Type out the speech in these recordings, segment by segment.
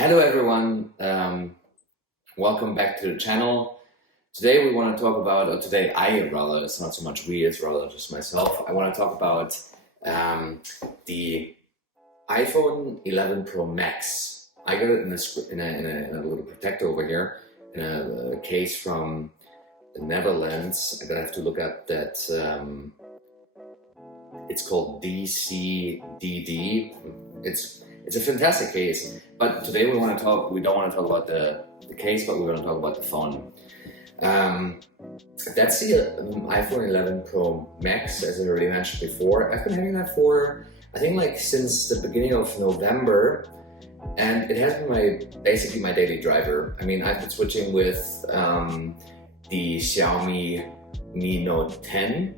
Hello everyone, welcome back to the channel. Today we want to talk about, or today it's not so much we, it's rather just myself. I want to talk about the iPhone 11 Pro Max. I got it in a little protector over here, in a case from the Netherlands. I'm gonna have to look at that. It's called DCDD. It's a fantastic case, but today we don't want to talk about the case, but we're going to talk about the phone. That's the iPhone 11 Pro Max, as I already mentioned before. I've been having that for, I think, like since the beginning of November, and it has been basically my daily driver. I mean, I've been switching with the Xiaomi Mi Note 10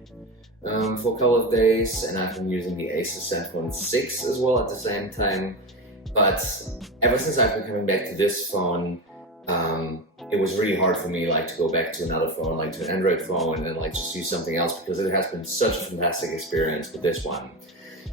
for a couple of days, and I've been using the Asus ZenFone 6 as well at the same time. But ever since I've been coming back to this phone, it was really hard for me to go back to another phone, like to an Android phone, and just use something else, because it has been such a fantastic experience with this one.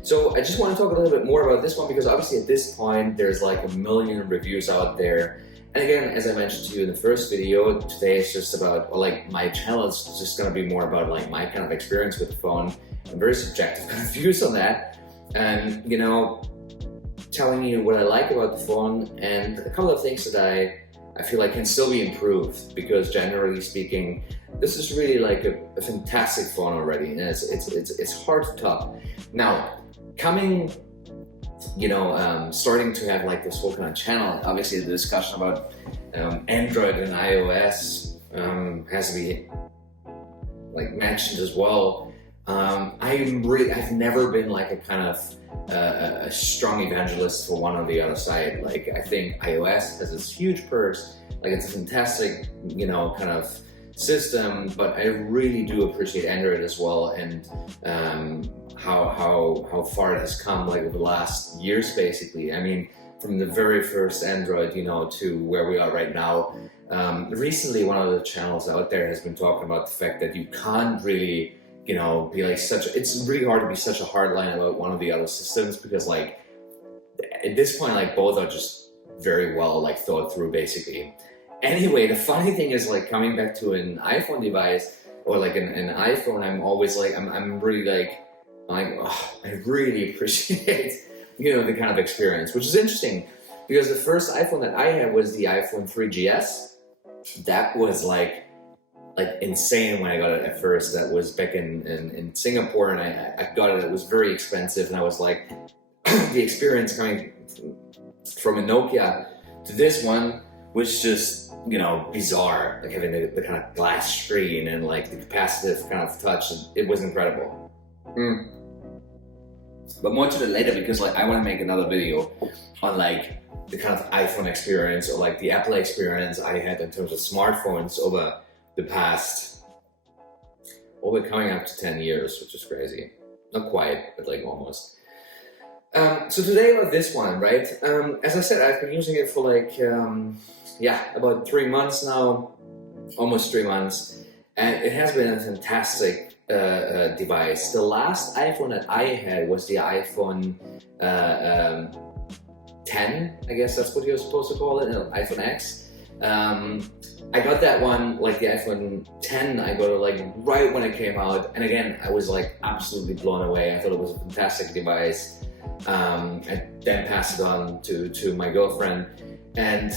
So I just want to talk a little bit more about this one, because obviously at this point there's like a million reviews out there. And again, as I mentioned to you in the first video, today is just about, my channel is just going to be more about my kind of experience with the phone and very subjective kind of views on that. And, telling you what I like about the phone and a couple of things that I feel like can still be improved, because generally speaking, this is really like a fantastic phone already, and it's hard to top. Now, starting to have this whole kind of channel, obviously the discussion about Android and iOS has to be mentioned as well. I've never been a kind of a strong evangelist for one or the other side. I think iOS has its huge perks, it's a fantastic kind of system, but I really do appreciate Android as well, and how far it has come over the last years, basically. I mean, from the very first Android to where we are right now. Recently, one of the channels out there has been talking about the fact that you can't really be it's really hard to be such a hardline about one of the other systems, because at this point both are just very well thought through, basically. Anyway, the funny thing is coming back to an iPhone device, or an iPhone, I'm always I'm really I really appreciate the kind of experience, which is interesting, because the first iPhone that I had was the iPhone 3GS. That was insane when I got it at first. That was back in Singapore, and I got it. It was very expensive, and I was the experience coming from a Nokia to this one was just bizarre. Having the kind of glass screen and the capacitive kind of touch, it was incredible. But more to that later, because I want to make another video on the kind of iPhone experience, or the Apple experience I had in terms of smartphones over the past, coming up to 10 years, which is crazy. Not quite, but almost. So today about this one, right? As I said, I've been using it for about 3 months now, almost 3 months, and it has been a fantastic device. The last iPhone that I had was the iPhone 10, I guess that's what you're supposed to call it, iPhone X. I got that one, the iPhone 10, I got it right when it came out, and again, I was absolutely blown away. I thought it was a fantastic device. I then passed it on to my girlfriend, and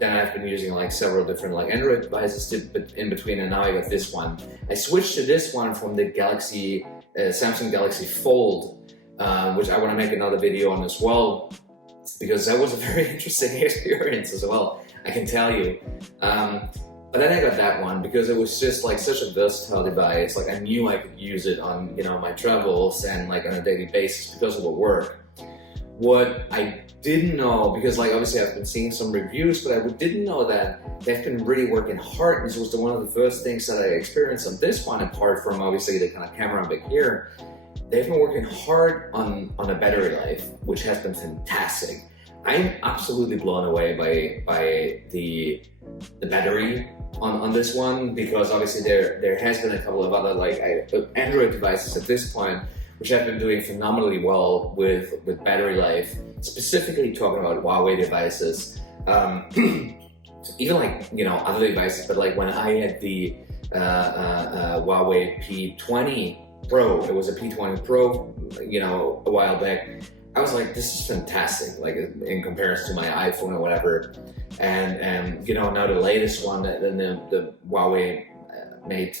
then I've been using several different Android devices in between, and now I got this one. I switched to this one from the Samsung Galaxy Fold, which I want to make another video on as well, because that was a very interesting experience as well, I can tell you. But then I got that one because it was just such a versatile device. I knew I could use it on my travels and on a daily basis because of the work. What I didn't know, because obviously I've been seeing some reviews, but I didn't know that they've been really working hard. This was one of the first things that I experienced on this one, apart from obviously the kind of camera back here. They've been working hard on a battery life, which has been fantastic. I'm absolutely blown away by the battery on this one, because obviously there has been a couple of other Android devices at this point which have been doing phenomenally well with battery life, specifically talking about Huawei devices. Even like, you know, other devices, but like when I had the Huawei P20 Pro, it was a P20 Pro, you know, a while back, I was like, this is fantastic, like in comparison to my iPhone or whatever. And you know, now the latest one, then the Huawei Mate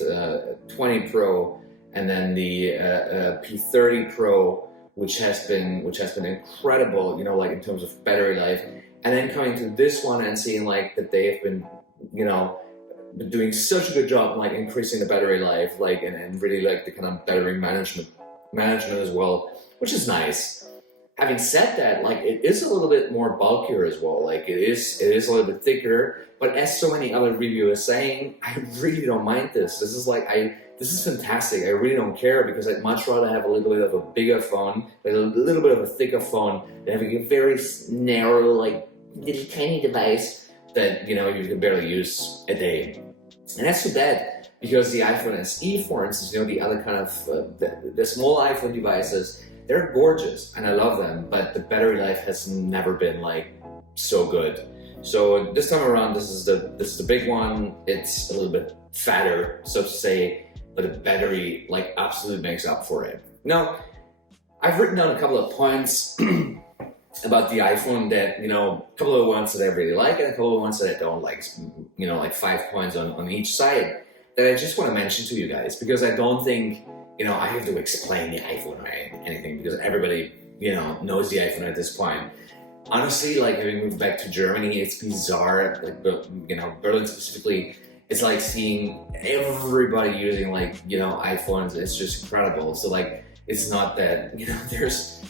20 Pro, and then the P30 Pro, which has been incredible, you know, like in terms of battery life. And then coming to this one and seeing like that they have been, you know, doing such a good job like increasing the battery life, like and really like the kind of battery management as well, which is nice. Having said that, like it is a little bit more bulkier as well. Like it is a little bit thicker, but as so many other reviewers saying, I really don't mind this. This is fantastic. I really don't care because I'd much rather have a little bit of a bigger phone, like a little bit of a thicker phone, than having a very narrow, like little tiny device that, you know, you can barely use a day. And that's too bad because the iPhone SE, for instance, you know, the other kind of the small iPhone devices, they're gorgeous and I love them, but the battery life has never been like so good. So this time around, this is the big one. It's a little bit fatter, so to say, but the battery like absolutely makes up for it. Now, I've written down a couple of points about the iPhone that, you know, a couple of ones that I really like and a couple of ones that I don't like, you know, like 5 points on each side that I just want to mention to you guys, because I don't think, you know, I have to explain the iPhone or anything because everybody, you know, knows the iPhone at this point. Honestly, like having moved back to Germany, it's bizarre, like, you know, Berlin specifically, it's like seeing everybody using like, you know, iPhones. It's just incredible. So like, it's not that, you know, there's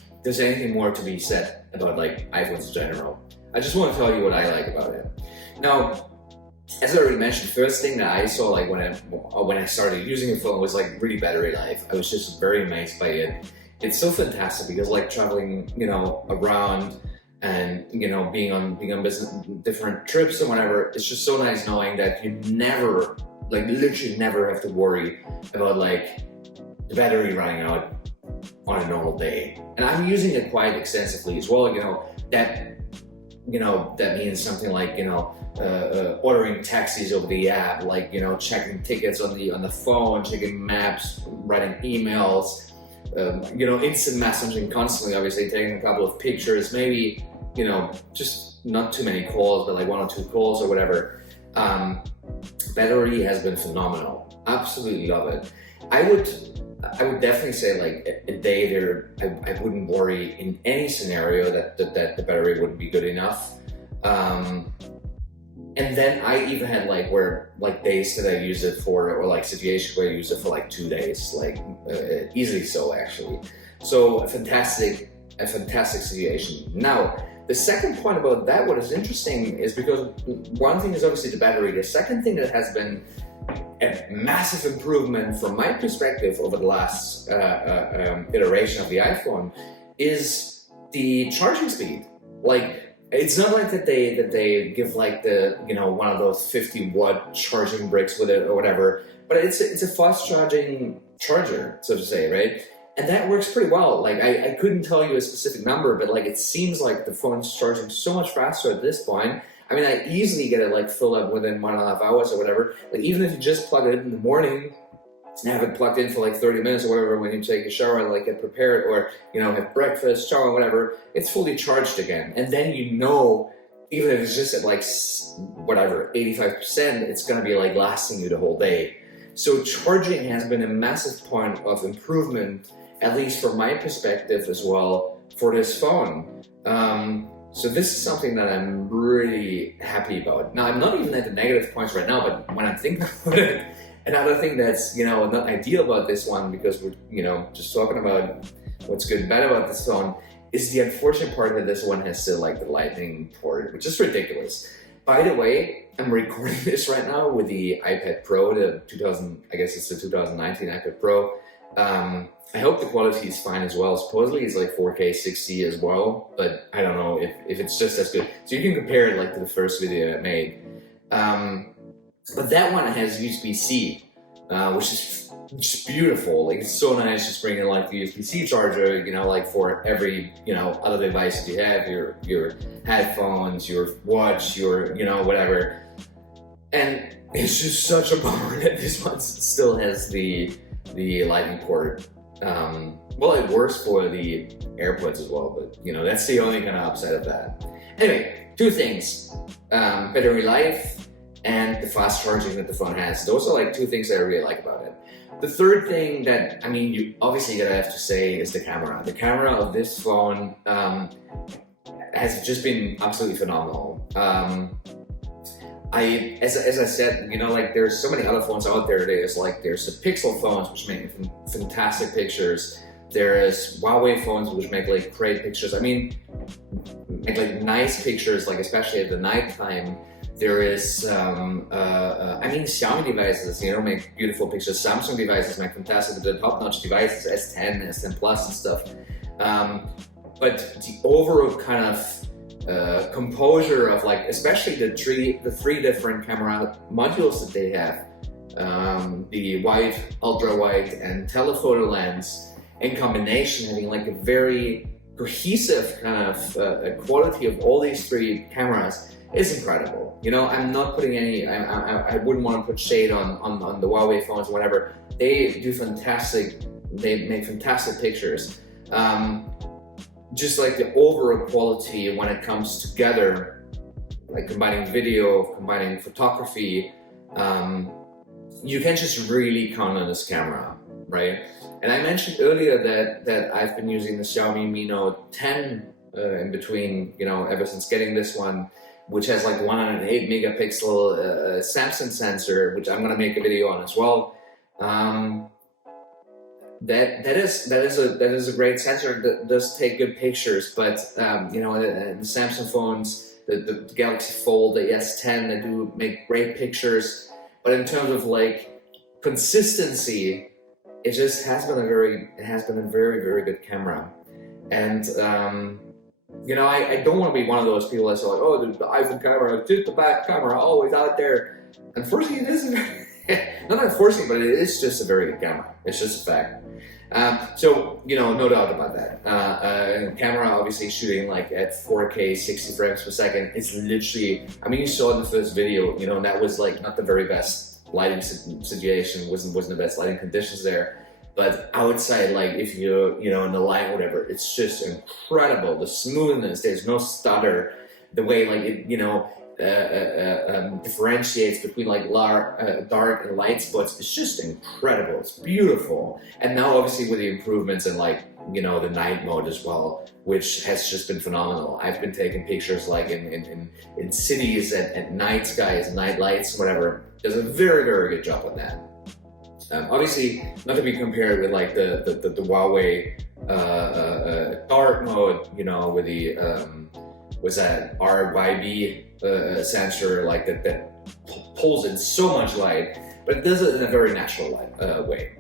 anything more to be said about like iPhones in general. I just want to tell you what I like about it. Now, as I already mentioned, first thing that I saw like when I started using the phone was like really battery life. I was just very amazed by it. It's so fantastic because like traveling, you know, around and, you know, being on business, different trips and whatever, it's just so nice knowing that you never, like literally never have to worry about like the battery running out on a normal day. And I'm using it quite extensively as well, you know, that means something like, you know, ordering taxis over the app, like, you know, checking tickets on the phone, checking maps, writing emails, you know, instant messaging constantly, obviously taking a couple of pictures, maybe, you know, just not too many calls, but like 1 or 2 calls or whatever. Battery has been phenomenal. Absolutely love it. I would definitely say like a day there, I wouldn't worry in any scenario that the battery wouldn't be good enough. And then I even had like days that I use it for, or like situations where I use it for like 2 days, like easily so actually. So a fantastic situation. Now, the second point about that, what is interesting is because one thing is obviously the battery. The second thing that has been a massive improvement from my perspective over the last iteration of the iPhone is the charging speed. Like, it's not like that they give like the, you know, one of those 50-watt charging bricks with it or whatever, but it's a fast charging charger, so to say, right? And that works pretty well. Like I couldn't tell you a specific number, but like it seems like the phone's charging so much faster at this point. I mean, I easily get it like filled up within 1.5 hours or whatever. Like even if you just plug it in the morning and have it plugged in for like 30 minutes or whatever when you take a shower and like get prepared, or, you know, have breakfast, shower, whatever, it's fully charged again. And then, you know, even if it's just at like whatever 85%, it's gonna be like lasting you the whole day. So charging has been a massive point of improvement, at least from my perspective as well, for this phone. So this is something that I'm really happy about. Now, I'm not even at the negative points right now, but when I'm thinking about it, another thing that's, you know, not ideal about this one, because we're, you know, just talking about what's good and bad about this phone, is the unfortunate part that this one has still like the Lightning port, which is ridiculous. By the way, I'm recording this right now with the iPad Pro, the 2019 iPad Pro. I hope the quality is fine as well. Supposedly it's like 4K 60 as well, but I don't know if it's just as good. So you can compare it like to the first video I made. But that one has USB-C, which is just beautiful. Like it's so nice just bringing like the USB-C charger, you know, like for every, you know, other device that you have, your headphones, your watch, your, you know, whatever. And it's just such a bummer that this one still has the lightning port. Well, it works for the AirPods as well, but you know, that's the only kind of upside of that. Anyway, two things, battery life and the fast charging that the phone has. Those are like two things that I really like about it. The third thing that, I mean, you obviously gotta have to say is the camera. The camera of this phone has just been absolutely phenomenal. As I said, you know, like there's so many other phones out there. There's the Pixel phones, which make fantastic pictures. There's Huawei phones, which make like great pictures. I mean, make like nice pictures, like especially at the nighttime. There is, I mean, Xiaomi devices, you know, make beautiful pictures. Samsung devices make fantastic, the top-notch devices, S10, S10 Plus and stuff. But the overall kind of composure of like, especially the three different camera modules that they have, the wide, ultra wide, and telephoto lens, in combination having like a very cohesive kind of quality of all these three cameras is incredible. You know, I'm not putting any, I wouldn't want to put shade on the Huawei phones or whatever. They do fantastic, they make fantastic pictures. Just like the overall quality when it comes together, like combining video, combining photography, you can just really count on this camera, right? And I mentioned earlier that I've been using the Xiaomi Mi Note 10 in between, you know, ever since getting this one, which has like 108 megapixel Samsung sensor, which I'm gonna make a video on as well. That is a great sensor that does take good pictures, but you know, the Samsung phones, the Galaxy Fold, the S10, they do make great pictures, but in terms of like consistency, it just has been a very very good camera. And you know, I don't want to be one of those people that's like, oh, the iPhone camera, just the back camera, always out there. Unfortunately, it isn't. Not unfortunately, but it is just a very good camera. It's just a fact. So, you know, no doubt about that. Camera obviously shooting like at 4K, 60 frames per second. It's literally, I mean, you saw in the first video, you know, and that was like not the very best lighting situation, wasn't the best lighting conditions there. But outside, like if you're, you know, in the light or whatever, it's just incredible. The smoothness, there's no stutter. The way like it, you know, differentiates between like dark and light spots. It's just incredible. It's beautiful. And now obviously with the improvements in like, you know, the night mode as well, which has just been phenomenal. I've been taking pictures like in cities at night skies, night lights, whatever. Does a very, very good job on that. Obviously, not to be compared with like the Huawei dark mode, you know, with the was that RYB sensor like that pulls in so much light, but it does it in a very natural way.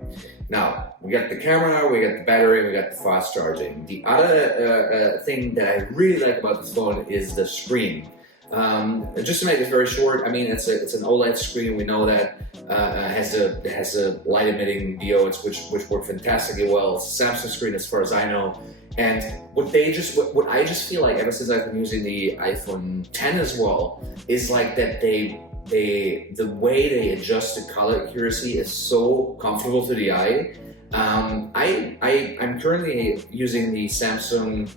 Now we got the camera, we got the battery, we got the fast charging. The other thing that I really like about this phone is the screen. Just to make this very short, I mean it's an OLED screen. We know that has a light emitting diodes which work fantastically well. It's a Samsung screen as far as I know. And what I just feel like ever since I've been using the iPhone 10 as well is like that the way they adjust the color accuracy is so comfortable to the eye. I'm currently using the Samsung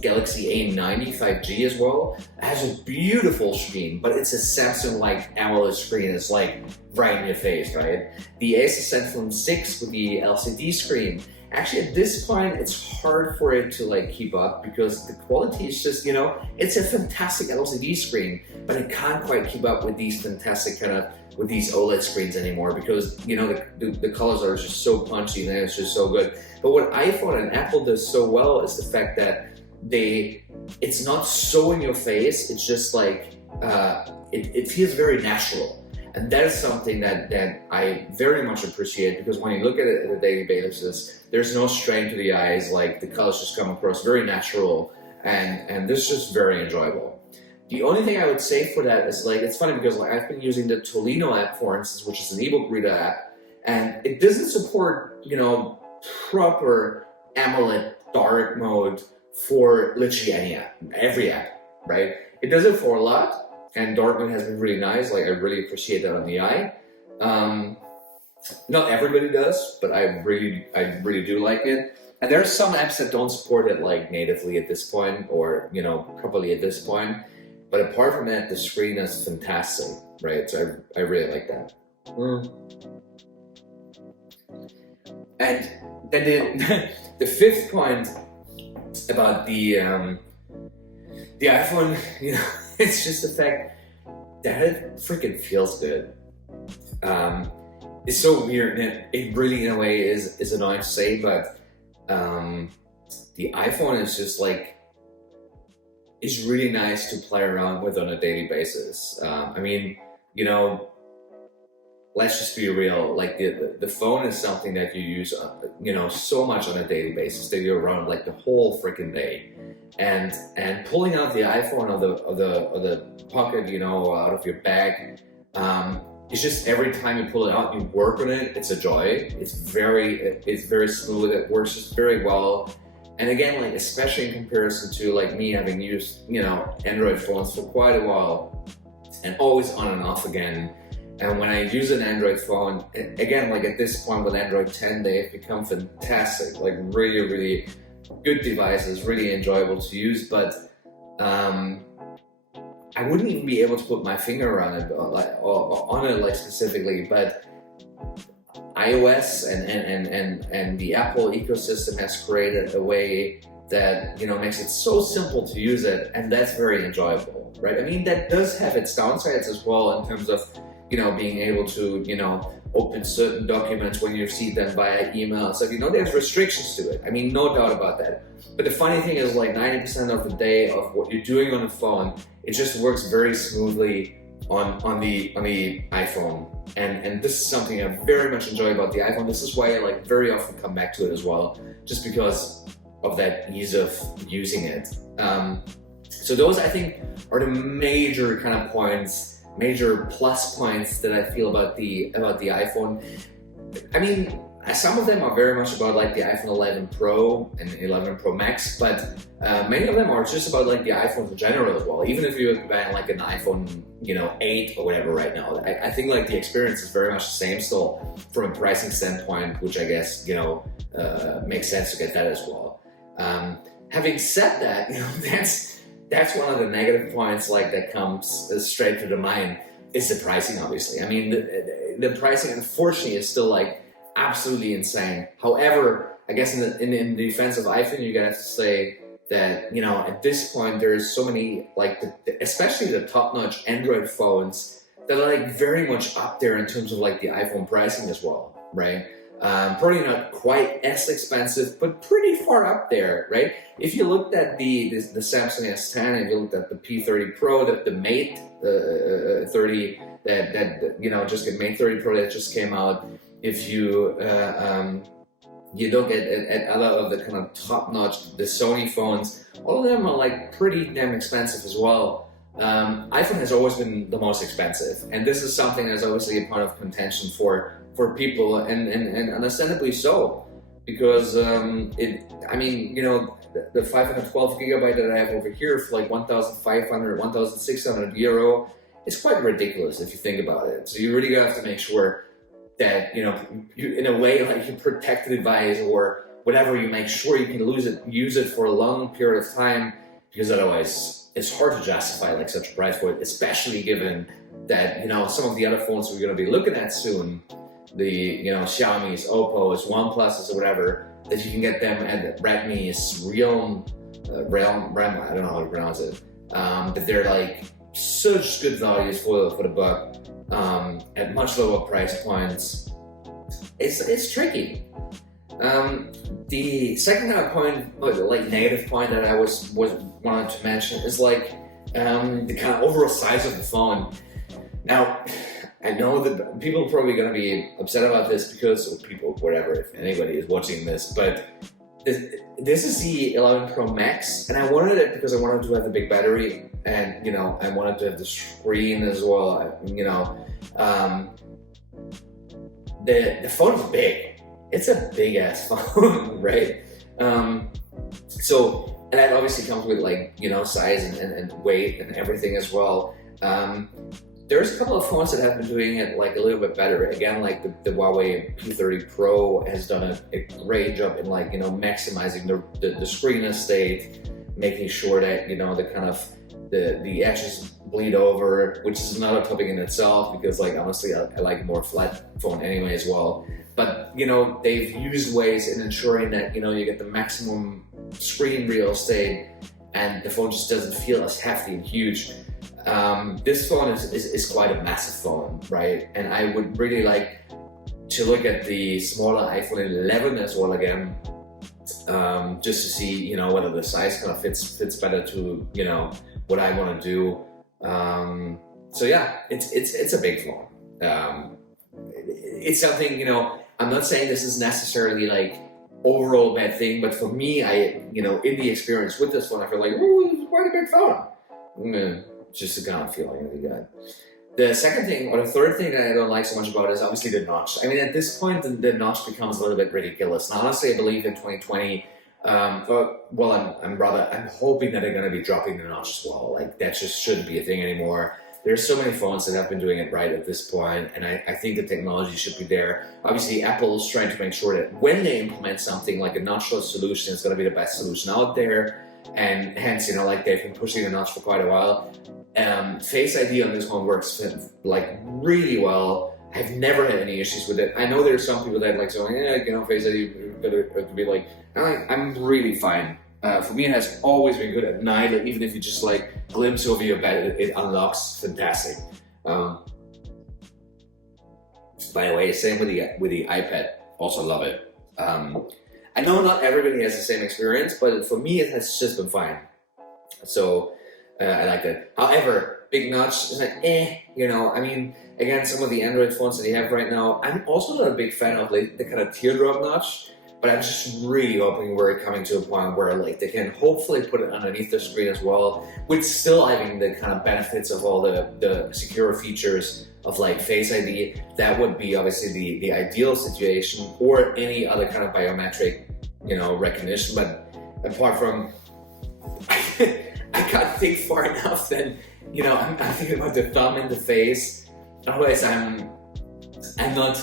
Galaxy A90 5G as well. It has a beautiful screen, but it's a Samsung-like AMOLED screen. It's like right in your face, right? The Asus Zenfone 6 with the LCD screen. Actually, at this point, it's hard for it to like keep up because the quality is just, you know, it's a fantastic LCD screen, but it can't quite keep up with these fantastic with these OLED screens anymore because, you know, the colors are just so punchy and it's just so good. But what iPhone and Apple does so well is the fact that it's not so in your face, it's just like, it feels very natural. And that is something that I very much appreciate because when you look at it on a daily basis, there's no strain to the eyes, like the colors just come across very natural and this is just very enjoyable. The only thing I would say for that is like, it's funny because like I've been using the Tolino app for instance, which is an ebook reader app, and it doesn't support, you know, proper AMOLED dark mode for literally any app, every app, right? It does it for a lot, and dark mode has been really nice. Like, I really appreciate that on the eye. Not everybody does, but I really do like it. And there are some apps that don't support it like natively at this point, or, you know, properly at this point. But apart from that, the screen is fantastic, right? So I really like that. And then the fifth point about the iPhone, you know, it's just the fact that it freaking feels good. It's so weird, and it really, in a way, is annoying to say, but the iPhone is just like, it's really nice to play around with on a daily basis. I mean, you know, let's just be real. Like, the phone is something that you use, you know, so much on a daily basis that you're around like the whole freaking day, and pulling out the iPhone of the pocket, you know, out of your bag. It's just every time you pull it out, you work on it. It's a joy. It's very smooth. It works just very well. And again, like, especially in comparison to like me having used, you know, Android phones for quite a while, and always on and off again. And when I use an Android phone, again, like at this point with Android 10, they've become fantastic. Like, really, really good devices, really enjoyable to use. But I wouldn't even be able to put my finger on it, on it like specifically, but iOS and the Apple ecosystem has created a way that, you know, makes it so simple to use it, and that's very enjoyable, right? I mean, that does have its downsides as well in terms of, you know, being able to, you know, open certain documents when you see them via email. So, you know, there's restrictions to it. I mean, no doubt about that. But the funny thing is, like, 90% of the day of what you're doing on the phone, it just works very smoothly on the iPhone. And this is something I very much enjoy about the iPhone. This is why I like very often come back to it as well, just because of that ease of using it. So those, I think, are the major kind of points, major plus points that I feel about the iPhone. I mean, some of them are very much about like the iPhone 11 Pro and 11 Pro Max, but many of them are just about like the iPhone in general as well. Even if you're buying like an iPhone, you know, 8 or whatever right now, I think like the experience is very much the same still from a pricing standpoint, which I guess, you know, makes sense to get that as well. Having said that, you know, that's one of the negative points like that comes straight to the mind is the pricing, obviously. I mean, the pricing unfortunately is still like absolutely insane. However, I guess in the defense of iPhone, you gotta have to say that, you know, at this point there's so many, like especially the top-notch Android phones that are like very much up there in terms of like the iPhone pricing as well, right? Probably not quite as expensive, but pretty far up there, right? If you looked at the Samsung S10, if you looked at the P30 Pro, the Mate 30 that you know, just the Mate 30 Pro that just came out, if you you look at other of the kind of top-notch, the Sony phones, all of them are like pretty damn expensive as well. iPhone has always been the most expensive, and this is something that's obviously a part of contention for people, and understandably so, because I mean, you know, the 512 gigabyte that I have over here for like 1,500, 1,600 euro is quite ridiculous if you think about it. So you really have to make sure that, you know, you, in a way, like, you protect the device or whatever, you make sure you can use it for a long period of time, because otherwise it's hard to justify like such a price for it, especially given that, you know, some of the other phones we're going to be looking at soon, the, you know, Xiaomi's, Oppo's, OnePlus's, or whatever, that you can get them at Redmi's, Realme, I don't know how to pronounce it, that they're like such good values for the buck, at much lower price points. It's tricky. The second kind of point, like negative point that I wanted to mention is like the kind of overall size of the phone. Now, I know that people are probably going to be upset about this because people, whatever, if anybody is watching this, but this is the 11 Pro Max, and I wanted it because I wanted to have the big battery, and, you know, I wanted to have the screen as well, you know. the phone is big. It's a big ass phone, right? And that obviously comes with like, you know, size and weight and everything as well. There's a couple of phones that have been doing it like a little bit better. Again, like the Huawei P30 Pro has done a great job in like, you know, maximizing the screen estate, making sure that, you know, the kind of the edges bleed over, which is another topic in itself, because like honestly I like more flat phone anyway as well. But you know, they've used ways in ensuring that, you know, you get the maximum screen real estate and the phone just doesn't feel as hefty and huge. This phone is quite a massive phone, right? And I would really like to look at the smaller iPhone 11 as well again, just to see, you know, whether the size kind of fits better to, you know, what I want to do. So yeah, it's a big phone. It's something, you know, I'm not saying this is necessarily like overall bad thing, but for me, you know, in the experience with this phone, I feel like, ooh, it's quite a big phone. Just a kind of feeling really good. The second thing, or the third thing that I don't like so much about it is obviously the notch. I mean, at this point, the notch becomes a little bit ridiculous. And honestly, I believe in 2020, I'm hoping that they're going to be dropping the notch as well. Like, that just shouldn't be a thing anymore. There's so many phones that have been doing it right at this point, and I think the technology should be there. Obviously, Apple's trying to make sure that when they implement something like a notchless solution, it's going to be the best solution out there. And hence, you know, like they've been pushing the notch for quite a while. Face ID on this one works like really well. I've never had any issues with it. I know there's some people that like saying, yeah, you know, Face ID could be like, I'm really fine. For me, it has always been good at night. Like, even if you just like glimpse over your bed, it unlocks fantastic. By the way, same with the iPad. Also love it. I know not everybody has the same experience, but for me, it has just been fine. So I like it. However, big notch is like, you know, I mean, again, some of the Android phones that you have right now, I'm also not a big fan of like the kind of teardrop notch, but I'm just really hoping we're coming to a point where like they can hopefully put it underneath the screen as well, with still having the kind of benefits of all the secure features of like Face ID. That would be obviously the ideal situation, or any other kind of biometric, you know, recognition. But apart from, I can't think far enough. Then, you know, I'm thinking about the thumb in the face. Otherwise, I'm not,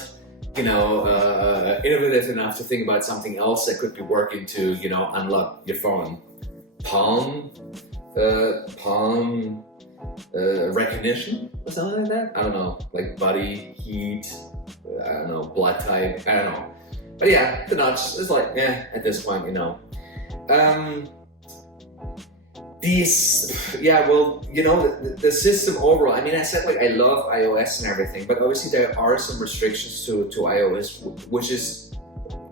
you know, innovative enough to think about something else that could be working to, you know, unlock your phone. Palm recognition or something like that. I don't know, like body heat. I don't know, blood type. I don't know. But yeah, the notch is like, at this point, you know. Well, you know, the system overall, I mean, I said like I love iOS and everything, but obviously there are some restrictions to iOS, which is,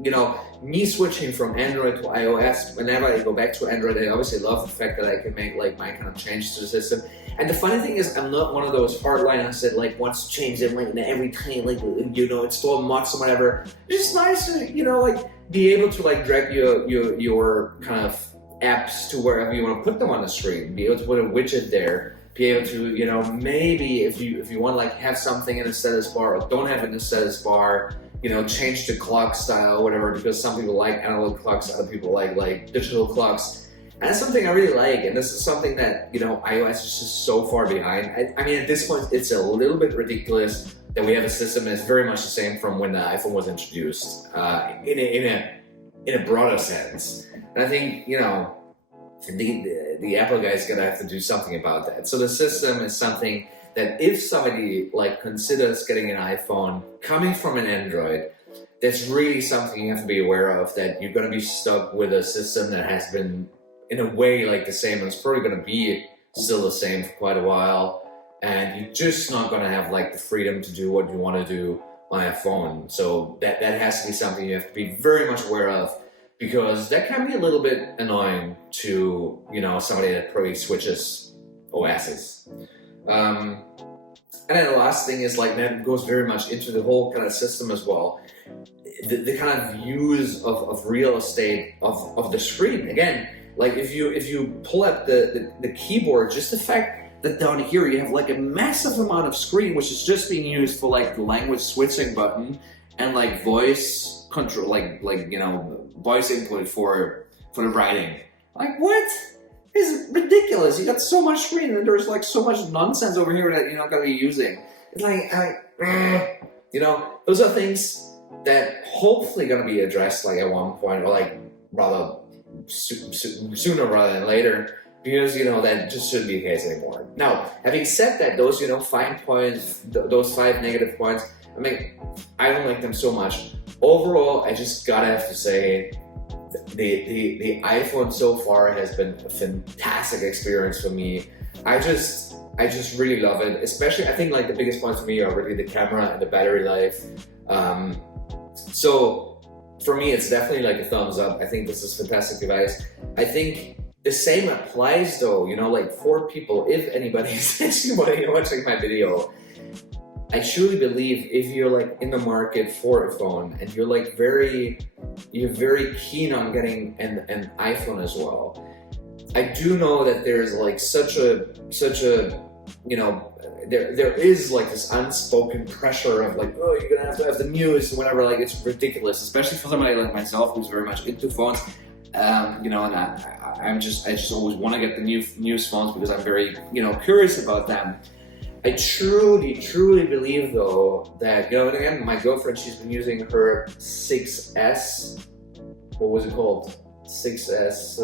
you know, me switching from Android to iOS. Whenever I go back to Android, I obviously love the fact that I can make like my kind of changes to the system. And the funny thing is, I'm not one of those hardliners that like wants to change them like every time, like, you know, install mods or whatever. It's just nice to, you know, like be able to like drag your kind of apps to wherever you want to put them on the screen, be able to put a widget there, be able to, you know, maybe if you want to like have something in a status bar or don't have it in a status bar, you know, change the clock style or whatever, because some people like analog clocks, other people like digital clocks. And that's something I really like, and this is something that, you know, iOS is just so far behind. I mean, at this point, it's a little bit ridiculous that we have a system that's very much the same from when the iPhone was introduced, in a broader sense. And I think, you know, the Apple guys gonna have to do something about that. So the system is something that if somebody like considers getting an iPhone coming from an Android, that's really something you have to be aware of, that you're gonna be stuck with a system that has been in a way like the same, and it's probably gonna be still the same for quite a while, and you're just not gonna have like the freedom to do what you want to do on a phone. So that has to be something you have to be very much aware of, because that can be a little bit annoying to, you know, somebody that probably switches OSs. And then the last thing is like, that goes very much into the whole kind of system as well. The kind of use of real estate of the screen. Again, like if you pull up the keyboard, just the fact that down here you have like a massive amount of screen, which is just being used for like the language switching button, and like voice control, like you know, voice input for the writing. Like what? It's ridiculous. You got so much screen and there's like so much nonsense over here that you're not gonna be using. It's like, you know, those are things that hopefully gonna be addressed like at one point, or like rather sooner rather than later, because you know that just shouldn't be the case anymore. Now, having said that, those, you know, fine points, those 5 negative points, I mean, I don't like them so much. Overall, I just gotta have to say, the iPhone so far has been a fantastic experience for me. I just really love it. Especially, I think like the biggest points for me are really the camera and the battery life. So for me, it's definitely like a thumbs up. I think this is a fantastic device. I think the same applies though, you know, like for people, if anybody is actually watching my video, I truly believe if you're like in the market for a phone and you're very keen on getting an iPhone as well, I do know that there's like such a you know, there is like this unspoken pressure of like, oh, you're gonna have to have the newest and whatever. Like, it's ridiculous, especially for somebody like myself who's very much into phones. You know, and I just always want to get the newest phones because I'm very, you know, curious about them. I truly believe though that, you know, and again, my girlfriend, she's been using her 6S, what was it called? 6S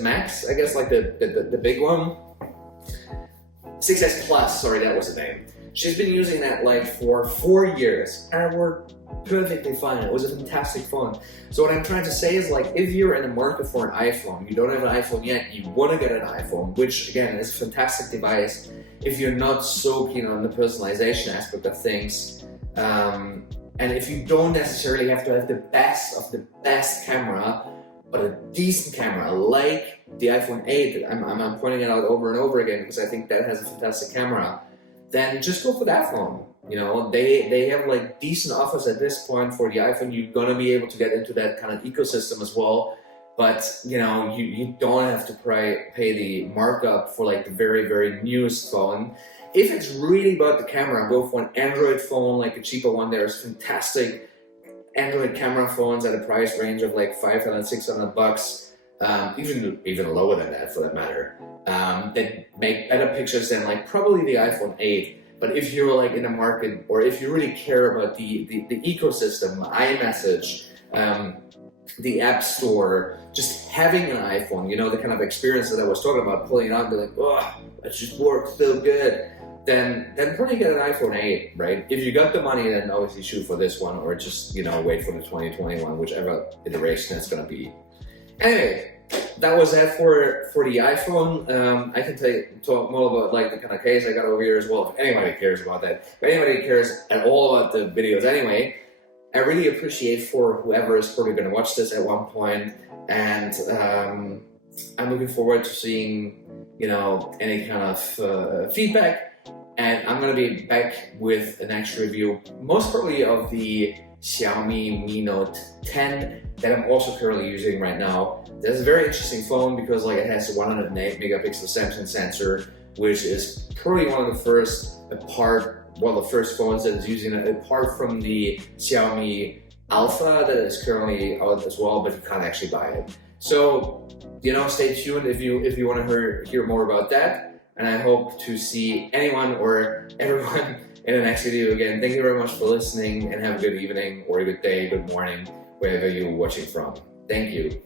Max, I guess, like the big one. 6S Plus, sorry, that was the name. She's been using that like for 4 years and it worked perfectly fine. It was a fantastic phone. So what I'm trying to say is, like, if you're in the market for an iPhone, you don't have an iPhone yet, you want to get an iPhone, which again is a fantastic device if you're not so keen on the personalization aspect of things. And if you don't necessarily have to have the best of the best camera, but a decent camera like the iPhone 8, I'm pointing it out over and over again because I think that has a fantastic camera, then just go for that phone. You know, they have like decent offers at this point for the iPhone. You're gonna be able to get into that kind of ecosystem as well, but you know, you don't have to pay the markup for like the very newest phone. If it's really about the camera, go for an Android phone, like a cheaper one. There's fantastic Android camera phones at a price range of like $500-600, even lower than that for that matter, that make better pictures than like probably the iPhone 8. But if you're like in the market, or if you really care about the ecosystem, iMessage, the App Store, just having an iPhone, you know, the kind of experience that I was talking about, pulling it out and be like, oh, it just works so good, then probably get an iPhone 8, right? If you got the money, then obviously shoot for this one, or just, you know, wait for the 2021, whichever iteration it's gonna be. Anyway, that was that for the iPhone. I can talk more about like the kind of case I got over here as well, if anybody cares about that. If anybody cares at all about the videos anyway, I really appreciate for whoever is probably going to watch this at one point, and I'm looking forward to seeing, you know, any kind of feedback, and I'm going to be back with an extra review, most probably of the Xiaomi Mi Note 10 that I'm also currently using right now. That's a very interesting phone because like it has a 108 megapixel Samsung sensor, which is probably one of the first phones that is using it, apart from the Xiaomi Alpha that is currently out as well, but you can't actually buy it. So, you know, stay tuned if you want to hear more about that, and I hope to see anyone or everyone in the next video again. Thank you very much for listening, and have a good evening or a good day, good morning, wherever you're watching from. Thank you.